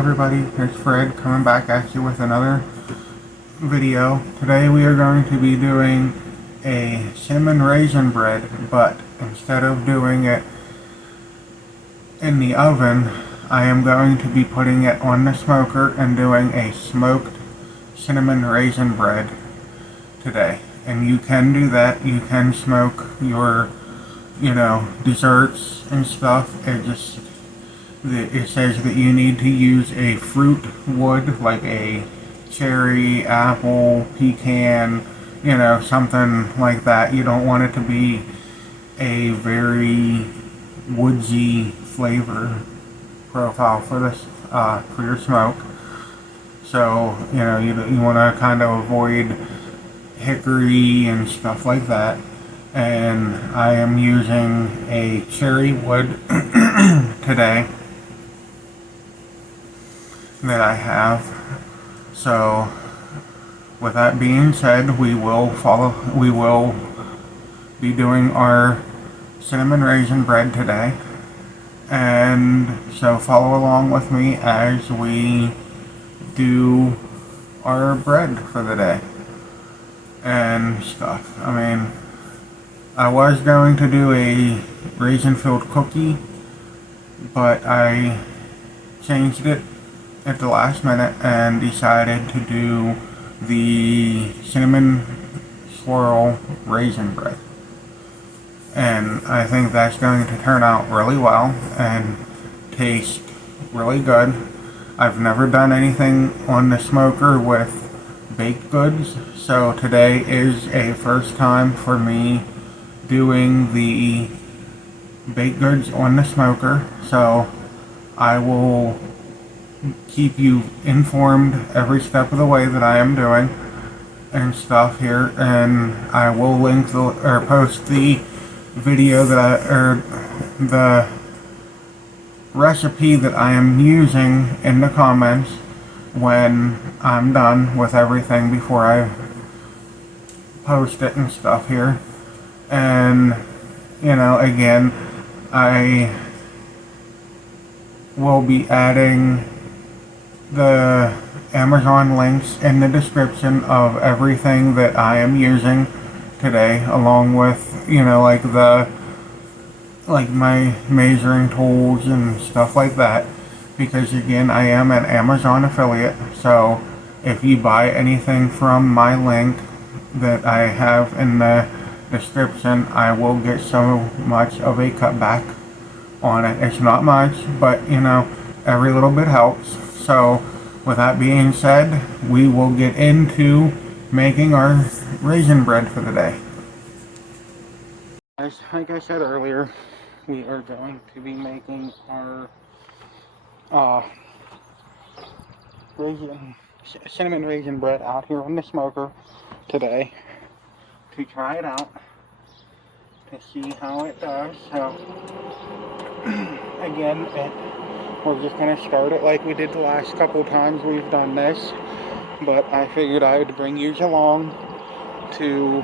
everybody, it's Fred coming back at you with another video. Today we are going to be doing a cinnamon raisin bread, but instead of doing it in the oven, I am going to be putting it on the smoker and doing a smoked cinnamon raisin bread today. And you can do that. You can smoke your, desserts and stuff. It says that you need to use a fruit wood, like a cherry, apple, pecan, something like that. You don't want it to be a very woodsy flavor profile for this, for your smoke. So, you want to kind of avoid hickory and stuff like that. And I am using a cherry wood today that I have. So with that being said, we will be doing our cinnamon raisin bread today, and so follow along with me as we do our bread for the day and stuff. I was going to do a raisin filled cookie, but I changed it at the last minute and decided to do the cinnamon swirl raisin bread. And I think that's going to turn out really well and taste really good. I've never done anything on the smoker with baked goods, so today is a first time for me doing the baked goods on the smoker. So I will keep you informed every step of the way that I am doing and stuff here, and I will post the video the recipe that I am using in the comments when I'm done with everything before I post it and stuff here. And again, I will be adding the Amazon links in the description of everything that I am using today, along with my measuring tools and stuff like that, because again, I am an Amazon affiliate. So if you buy anything from my link that I have in the description, I will get so much of a cutback on it. It's not much, but every little bit helps. So with that being said, we will get into making our raisin bread for the day. Like I said earlier, we are going to be making our cinnamon raisin bread out here on the smoker today to try it out, to see how it does. So again, we're just going to start it like we did the last couple times we've done this, but I figured I would bring you along to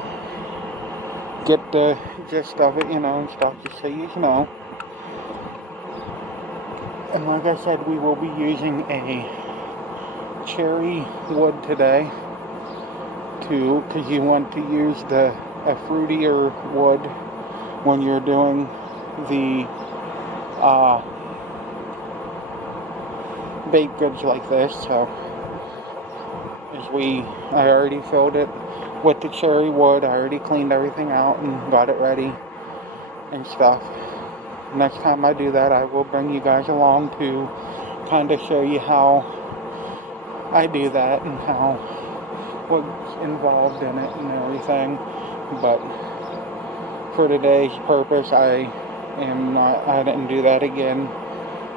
get the gist of it, and stuff, just so you know. And like I said, we will be using a cherry wood today because you want to use a fruitier wood when you're doing the baked goods like this. So I already filled it with the cherry wood. I already cleaned everything out and got it ready and stuff. Next time I do that, I will bring you guys along to kind of show you how I do that and what's involved in it and everything. But for today's purpose, I didn't do that again,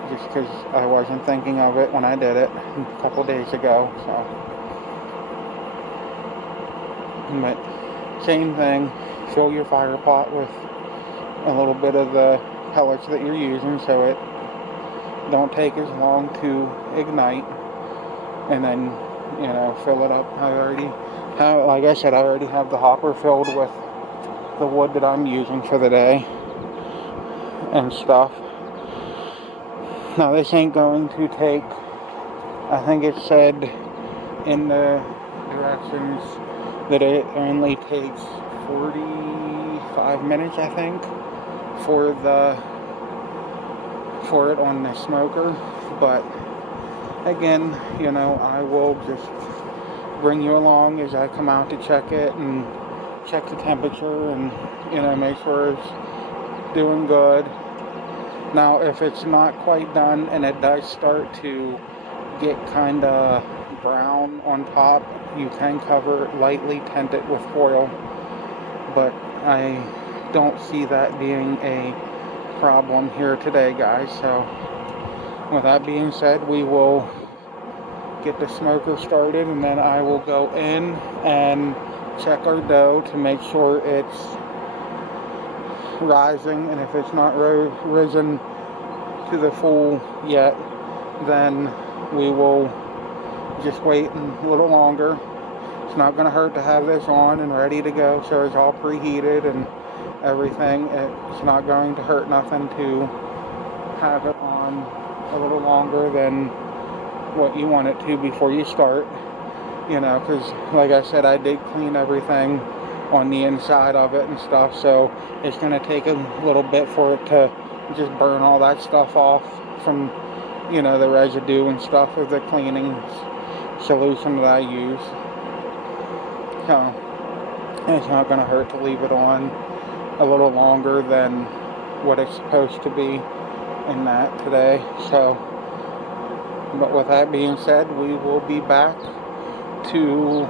just because I wasn't thinking of it when I did it a couple days ago. But same thing, fill your fire pot with a little bit of the pellets that you're using so it don't take as long to ignite, and then fill it up. Like I said, I already have the hopper filled with the wood that I'm using for the day and stuff. Now this ain't going to take I think it said in the directions that it only takes 45 minutes, I think, for it on the smoker. But again, I will just bring you along as I come out to check it and check the temperature and make sure it's doing good. Now if it's not quite done and it does start to get kind of brown on top, you can cover it, lightly tint it with foil, but I don't see that being a problem here today, guys. So with that being said, we will get the smoker started, and then I will go in and check our dough to make sure it's rising, and if it's not risen to the full yet, then we will just wait a little longer. It's not going to hurt to have this on and ready to go, so it's all preheated and everything. It's not going to hurt nothing to have it on a little longer than what you want it to before you start, because like I said, I did clean everything on the inside of it and stuff, so it's going to take a little bit for it to just burn all that stuff off from the residue and stuff of the cleaning solution that I use. So it's not going to hurt to leave it on a little longer than what it's supposed to be in that today. So, but with that being said, we will be back to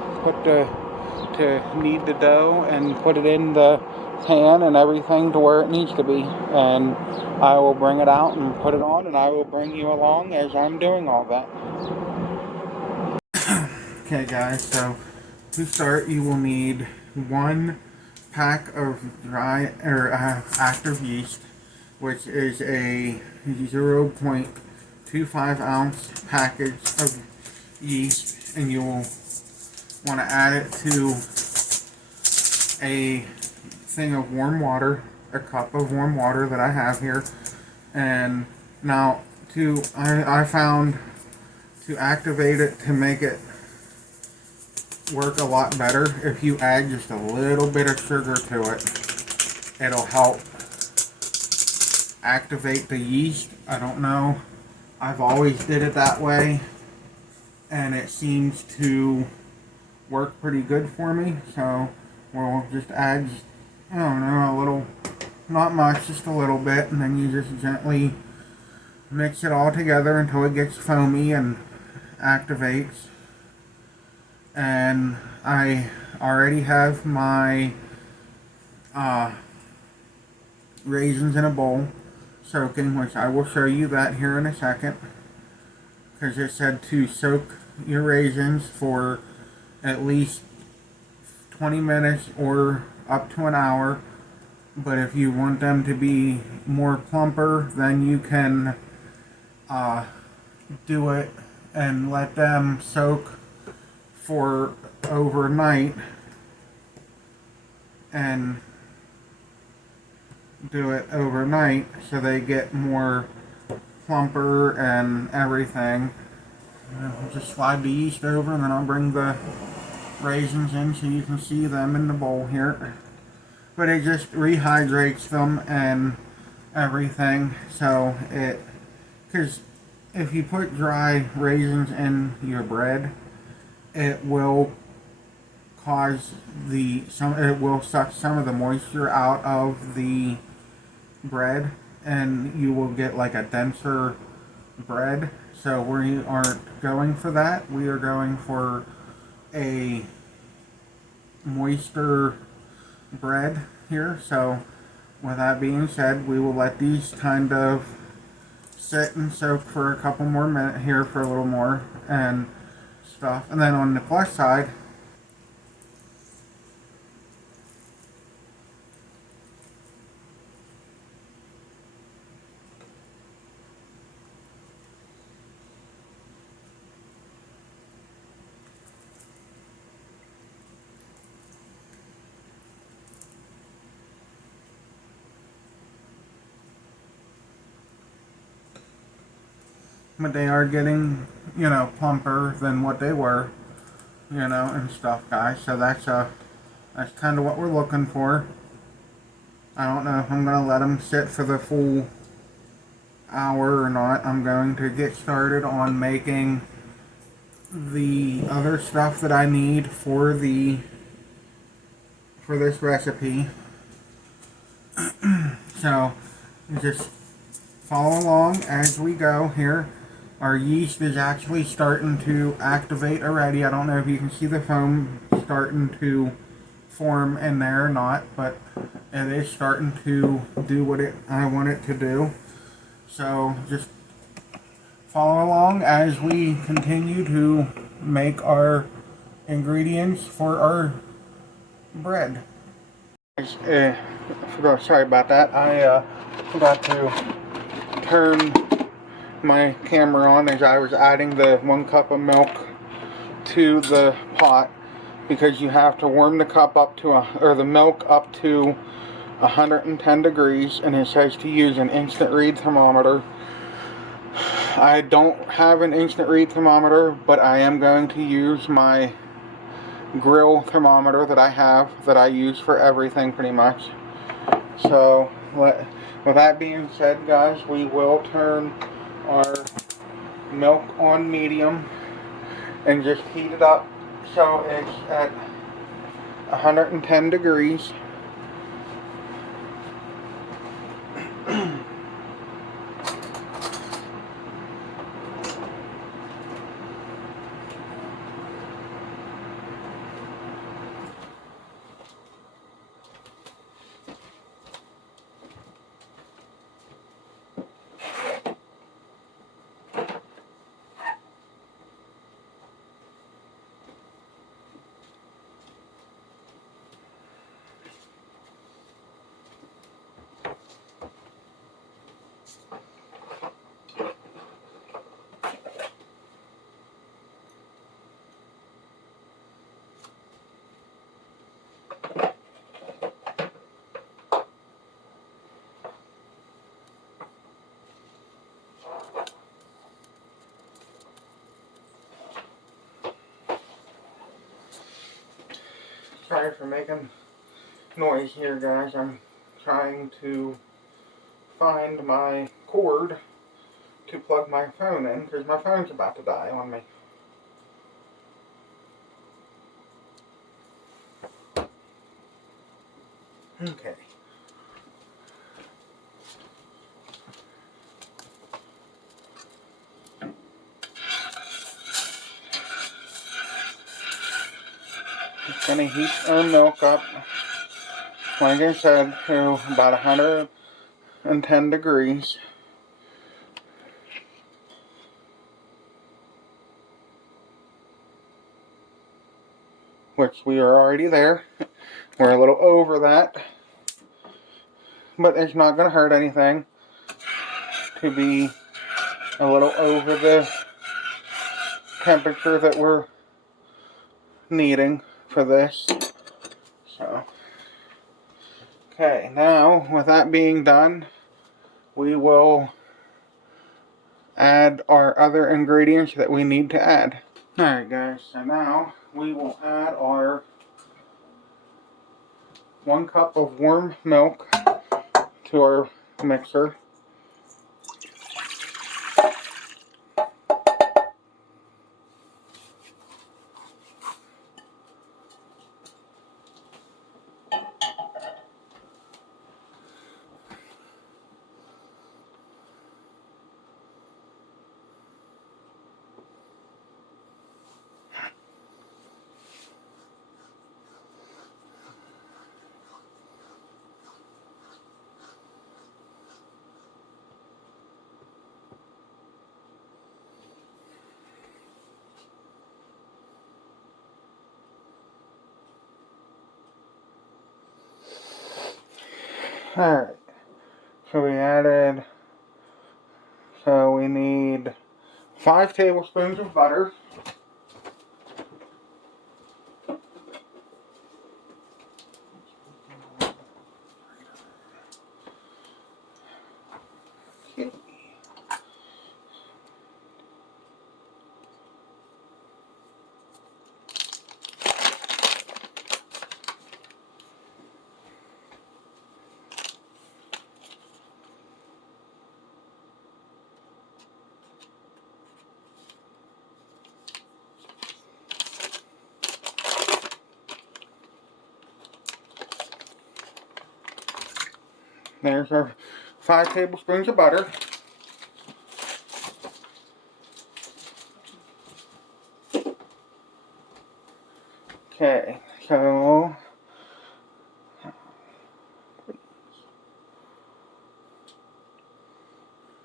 knead the dough and put it in the pan and everything to where it needs to be, and I will bring it out and put it on, and I will bring you along as I'm doing all that. Okay guys, so to start you will need 1 pack of dry or active yeast, which is a 0.25 ounce package of yeast, and you'll want to add it to a thing of warm water, a cup of warm water that I have here. And now I found to activate it, to make it work a lot better, if you add just a little bit of sugar to it, it'll help activate the yeast. I don't know, I've always did it that way and it seems to work pretty good for me. So we'll just add, I don't know, a little, not much, just a little bit, and then you just gently mix it all together until it gets foamy and activates. And I already have my raisins in a bowl soaking, which I will show you that here in a second, because it said to soak your raisins for at least 20 minutes or up to an hour. But if you want them to be more plumper, then you can do it and let them soak for overnight and do it overnight so they get more plumper and everything. I'll just slide the yeast over, and then I'll bring the raisins in so you can see them in the bowl here. But it just rehydrates them and everything, so because if you put dry raisins in your bread, it will cause it will suck some of the moisture out of the bread, and you will get like a denser bread. So we aren't going for that. We are going for a moister bread here. So with that being said, we will let these kind of sit and soak for a couple more minutes here, for a little more and stuff. And then on the plus side, but they are getting, plumper than what they were, and stuff, guys. So that's kind of what we're looking for. I don't know if I'm going to let them sit for the full hour or not. I'm going to get started on making the other stuff that I need for this recipe. So just follow along as we go here. Our yeast is actually starting to activate already. I don't know if you can see the foam starting to form in there or not, but it is starting to do what I want it to do. So just follow along as we continue to make our ingredients for our bread. Sorry about that. I forgot to turn my camera on as I was adding the 1 cup of milk to the pot, because you have to warm the cup up to the milk up to 110 degrees, and it says to use an instant read thermometer. I don't have an instant read thermometer, but I am going to use my grill thermometer that I use for everything pretty much. So with that being said, guys, we will turn our milk on medium and just heat it up so it's at 110 degrees. Sorry for making noise here, guys. I'm trying to find my cord to plug my phone in because my phone's about to die on me. Okay. Just gonna heat our milk up, like I said, to about 110 degrees. Which we are already there. We're a little over that, but it's not going to hurt anything to be a little over the temperature that we're needing for this. So, okay, now with that being done, we will add our other ingredients that we need to add. Alright guys, so now we will add our 1 cup of warm milk to our mixer. Alright, so we need 5 tablespoons of butter. There's our 5 tablespoons of butter. Okay, so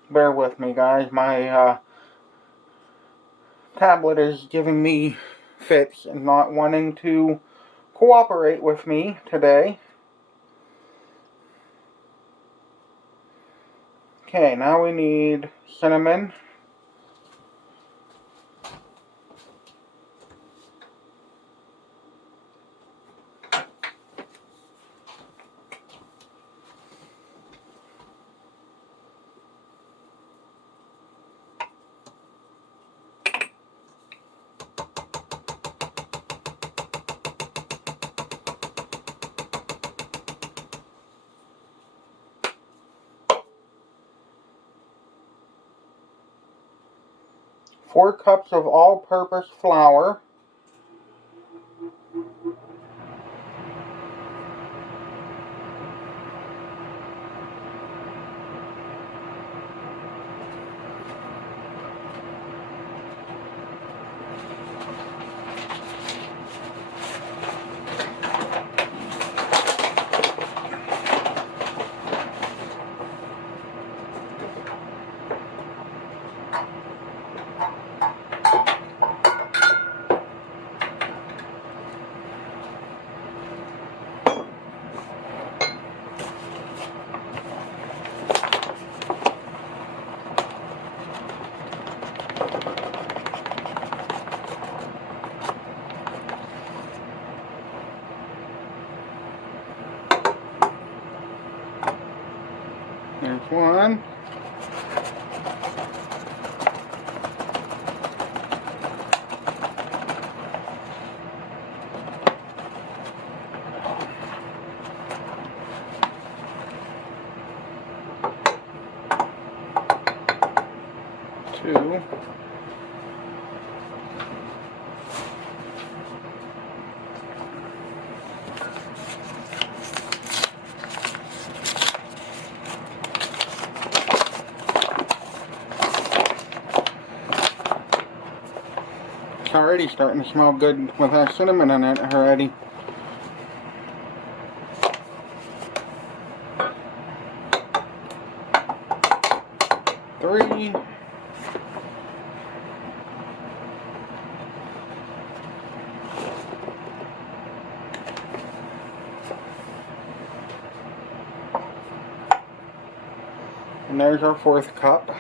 bear with me, guys. My tablet is giving me fits and not wanting to cooperate with me today. Okay, now we need cinnamon. Four cups of all-purpose flour. There's one. Two. It's already starting to smell good with that cinnamon in it already. Three. And there's our 4th cup.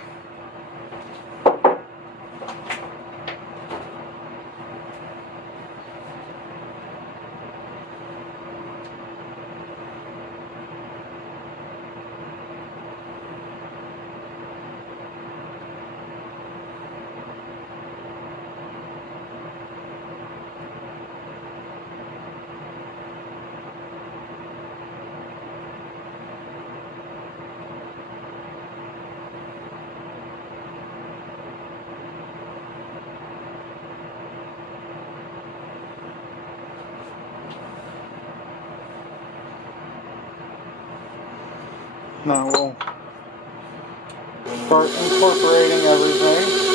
Now we'll start incorporating everything.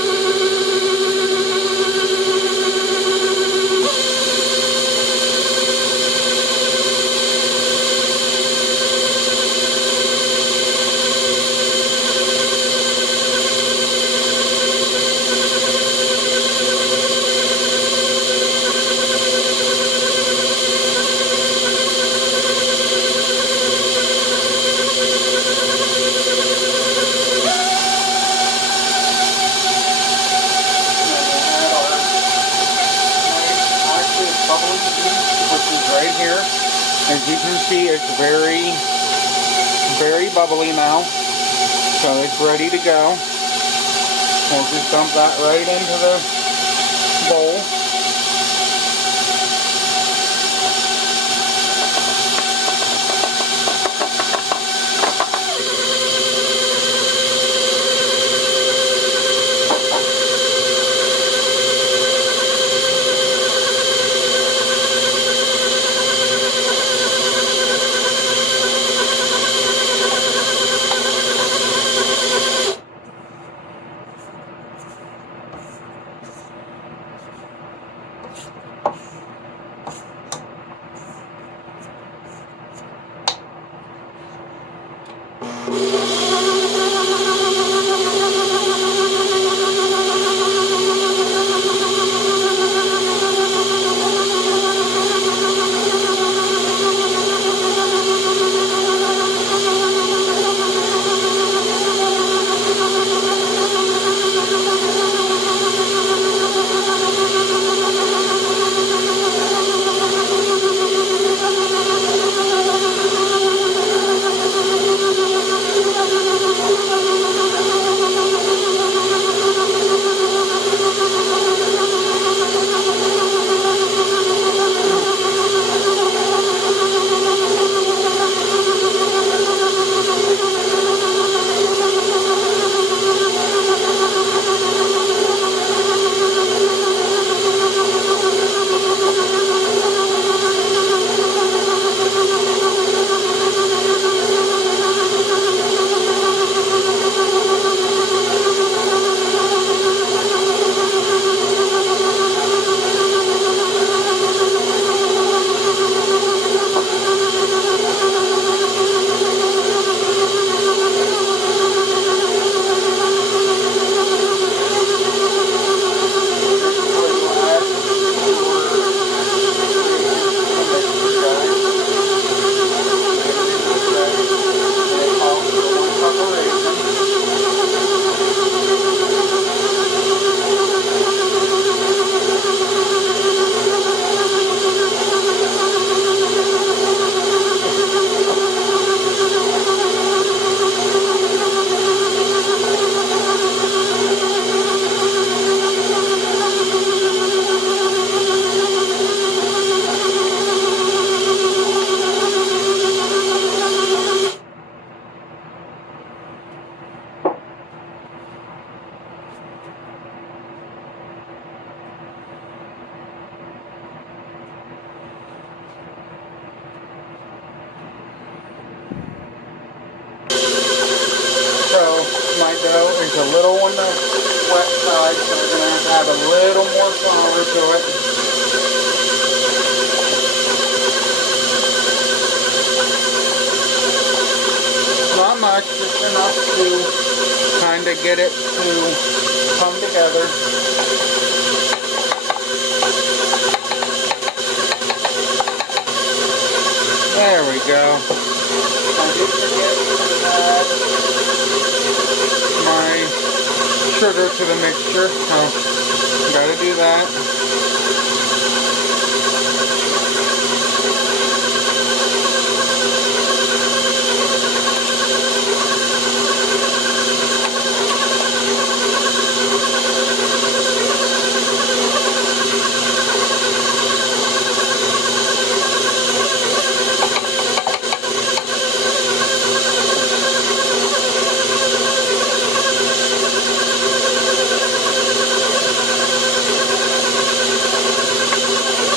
Right here, as you can see, it's very bubbly now, so it's ready to go. We'll just dump that right into the bowl. dough is a little on the wet side, so we're going to have to add a little more flour to it. Not much, just enough to kind of get it to come together. There we go. I did forget to add my sugar to the mixture, so gotta do that.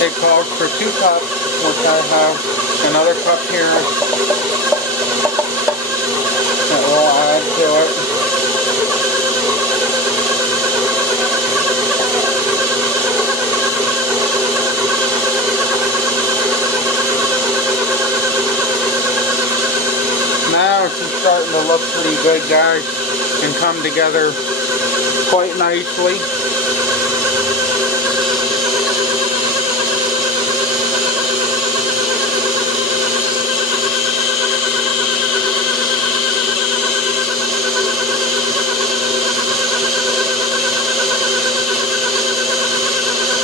It calls for 2 cups, which I have another cup here that we'll add to it. Now it's starting to look pretty good, guys, and come together quite nicely.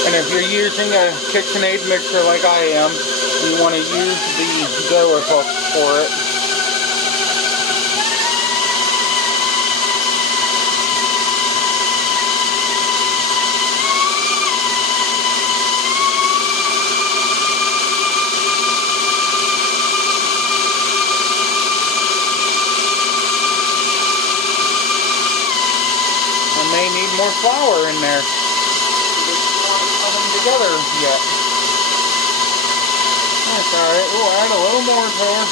And if you're using a KitchenAid mixer like I am, you want to use the dough hook for it. I may need more flour in there. Together yet. That's alright. We'll add a little more to her.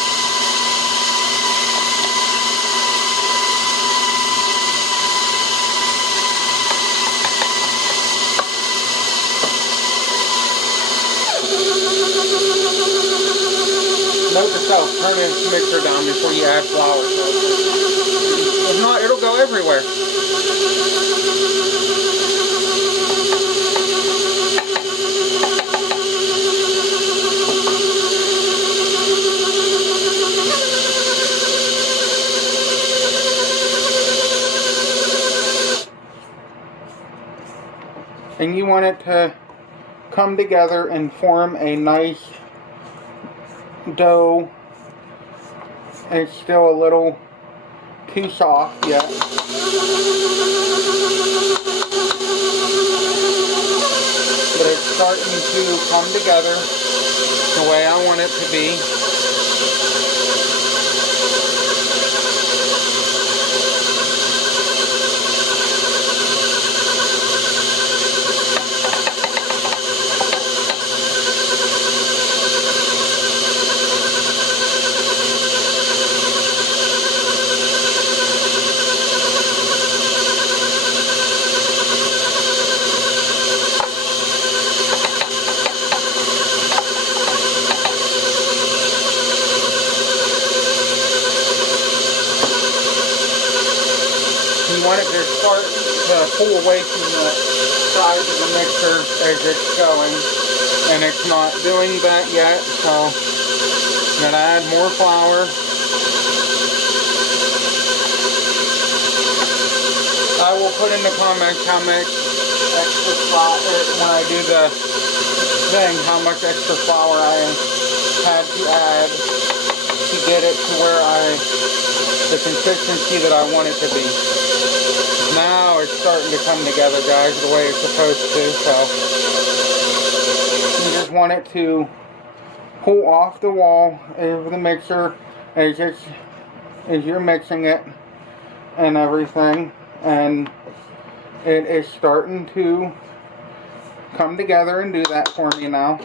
Note to self, turn this mixer down before you add flour. If not, it'll go everywhere. And you want it to come together and form a nice dough. It's still a little too soft yet. But it's starting to come together the way I want it to be. You want it to start to pull away from the sides of the mixer as it's going, and it's not doing that yet, so I'm going to add more flour. I will put in the comments how much extra flour, when I do the thing, how much extra flour I had to add to get it to where the consistency that I want it to be. Now it's starting to come together, guys, the way it's supposed to, so you just want it to pull off the wall of the mixer as you're mixing it and everything, and it is starting to come together and do that for me now.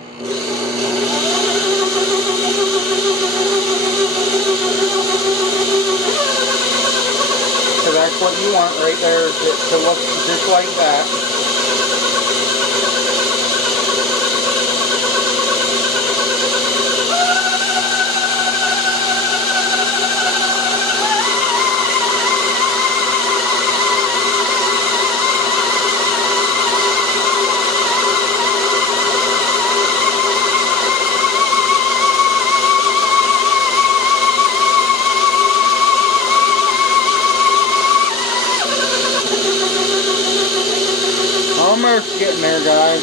So that's That's what you want right there, to look just like that. Almost getting there, guys.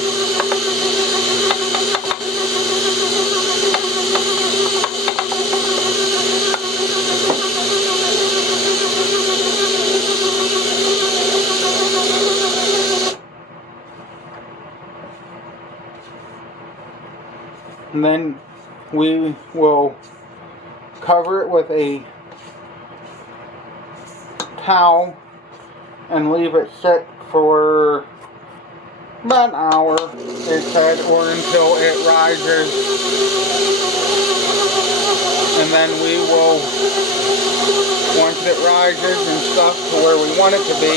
And then we will cover it with a towel and leave it sit for about an hour, it said, or until it rises. And then we will, once it rises and stuff to where we want it to be,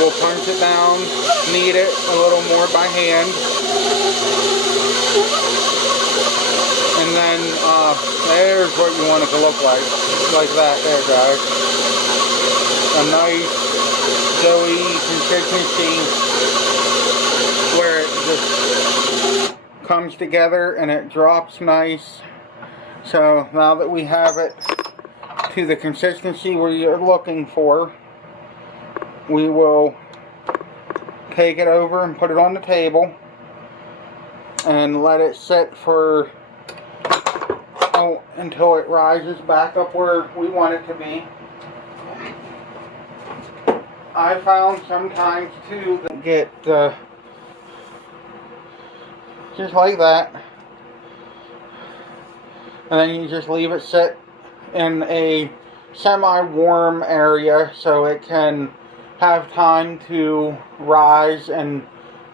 we'll punch it down, knead it a little more by hand. And then there's what you want it to look like that there, guys. A nice doughy consistency where it just comes together and it drops nice. So now that we have it to the consistency we're looking for, we will take it over and put it on the table and let it sit for until it rises back up where we want it to be. I found sometimes too that get just like that, and then you just leave it sit in a semi-warm area so it can have time to rise and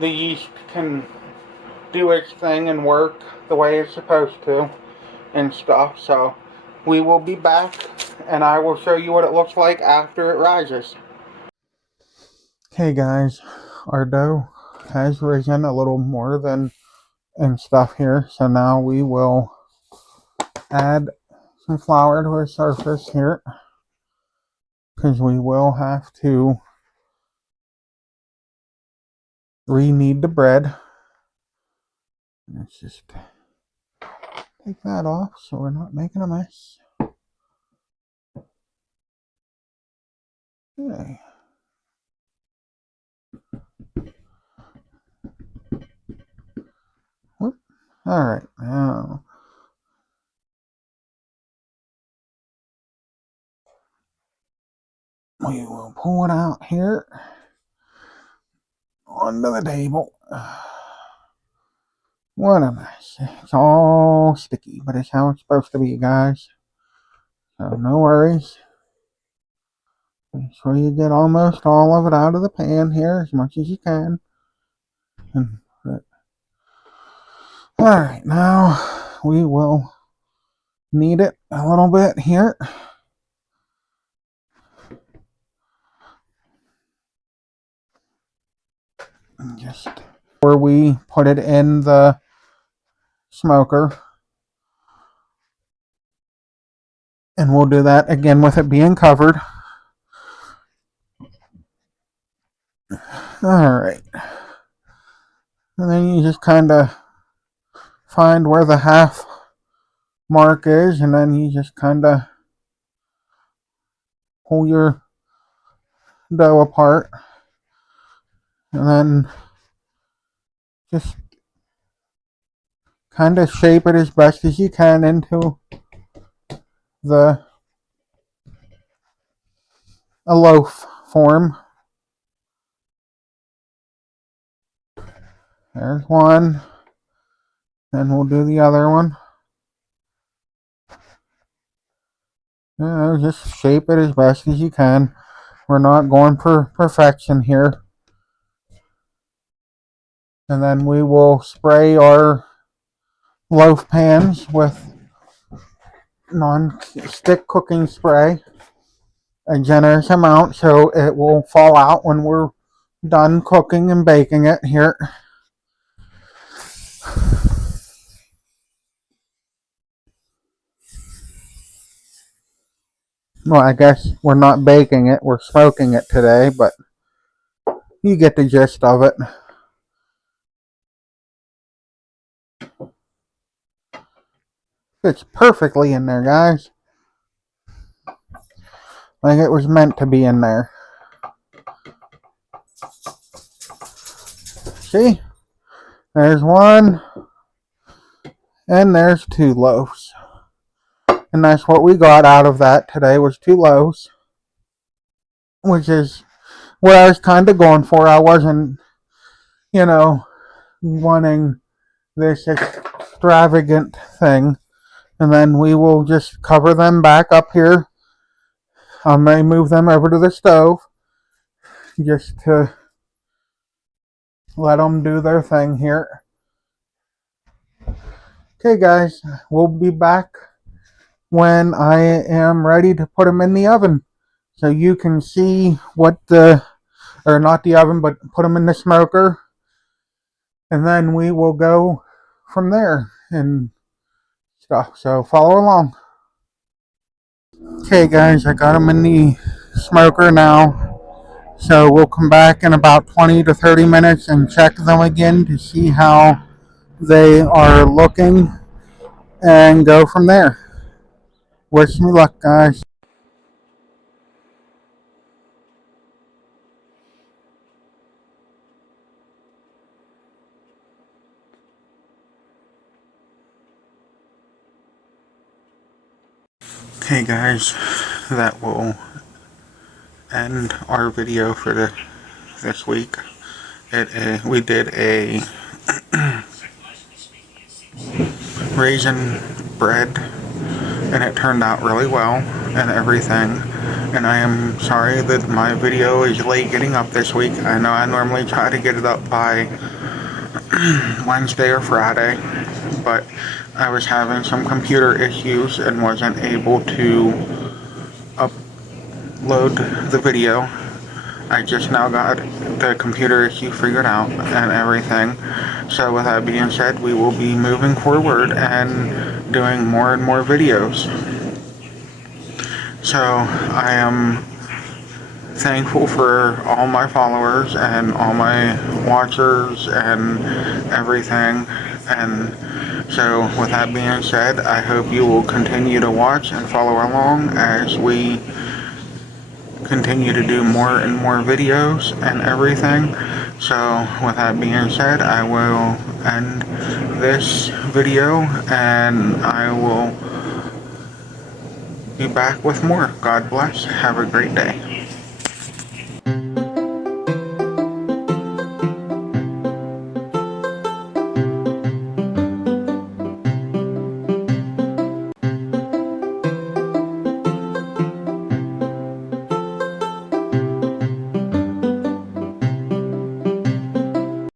the yeast can do its thing and work the way it's supposed to and stuff. So we will be back and I will show you what it looks like after it rises. Okay guys, our dough has risen a little more than and stuff here, so now we will add some flour to our surface here because we will have to re-knead the bread. Let's just take that off so we're not making a mess. Okay. Whoop. All right, now we will pull it out here onto the table. What a mess. It's all sticky, but it's how it's supposed to be, guys. So no worries. Make sure you get almost all of it out of the pan here as much as you can. Alright, now we will knead it a little bit here. And just before we put it in the smoker. And we'll do that again with it being covered. Alright. And then you just kind of find where the half mark is, and then you just kind of pull your dough apart. And then just kind of shape it as best as you can into a loaf form. There's one. Then we'll do the other one. Just shape it as best as you can. We're not going for perfection here. And then we will spray our loaf pans with non-stick cooking spray. a generous amount so it will fall out when we're done cooking and baking it here. Well, I guess we're not baking it, we're smoking it today, but you get the gist of it. Fits perfectly in there, guys. Like it was meant to be in there. See? There's one, and there's 2 loaves. And that's what we got out of that today was 2 loaves, which is what I was kind of going for. I wasn't, wanting this extravagant thing. And then we will just cover them back up here. I may move them over to the stove just to let them do their thing here. Okay, guys, we'll be back when I am ready to put them in the oven. So you can see what or not the oven, but put them in the smoker. And then we will go from there and stuff. So follow along. Okay, guys, I got them in the smoker now. So we'll come back in about 20 to 30 minutes and check them again to see how they are looking and go from there. Wish me luck, guys. Okay, guys, that will end our video for this week. We did a raisin bread, and it turned out really well and everything. And I am sorry that my video is late getting up this week. I know I normally try to get it up by Wednesday or Friday, but I was having some computer issues and wasn't able to upload the video. I just now got the computer issue figured out and everything. So with that being said, we will be moving forward and doing more and more videos. So I am thankful for all my followers and all my watchers and everything. And so with that being said, I hope you will continue to watch and follow along as we continue to do more and more videos and everything. So with that being said, I will end this video and I will be back with more. God bless. Have a great day.